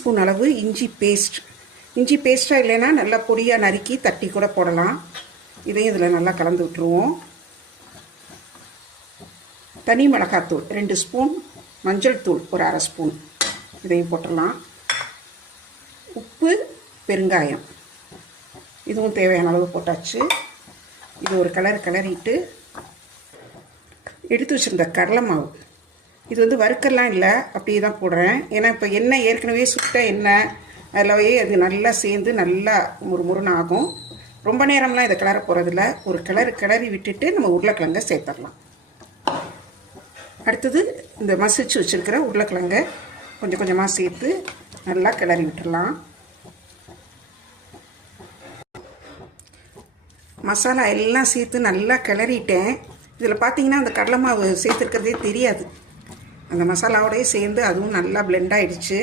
Teaspoon அளவு இஞ்சி paste. இஞ்சி பேஸ்ட்டாக இல்லைன்னா நல்லா பொடியாக நறுக்கி தட்டி கூட போடலாம். இதையும் இதில் நல்லா கலந்து விட்டுருவோம். தனி மிளகாத்தூள் 2 ஸ்பூன், மஞ்சள் தூள் ஒரு அரை ஸ்பூன், இதையும் போட்டுடலாம். உப்பு, பெருங்காயம் இதுவும் தேவையான அளவு போட்டாச்சு. இது ஒரு கிளறிட்டு எடுத்து வச்சுருந்த கடலை மாவு, இது வந்து வறுக்கெல்லாம் இல்லை, அப்படியே தான் போடுறேன். ஏன்னா இப்போ எண்ணெய் ஏற்கனவே சுட்ட எண்ணெய் அதிலவே அது நல்லா சேர்ந்து நல்லா முறுமுறுன்னு ஆகும். ரொம்ப நேரம்லாம் இதை கிளற போகிறதில்ல. ஒரு கிளறி விட்டுட்டு நம்ம உருளைக்கிழங்கை சேர்த்துடலாம். அடுத்தது இந்த மசிச்சு வச்சுருக்கிற உருளைக்கிழங்கை கொஞ்சம் கொஞ்சமாக சேர்த்து நல்லா கிளறி விட்டுடலாம். மசாலா எல்லாம் சேர்த்து நல்லா கிளறிட்டேன். இதில் பார்த்தீங்கன்னா அந்த கடலை மாவு சேர்த்துருக்கிறதே தெரியாது. அந்த மசாலாவோடய சேர்ந்து அதுவும் நல்லா பிளெண்ட் ஆகிடுச்சு.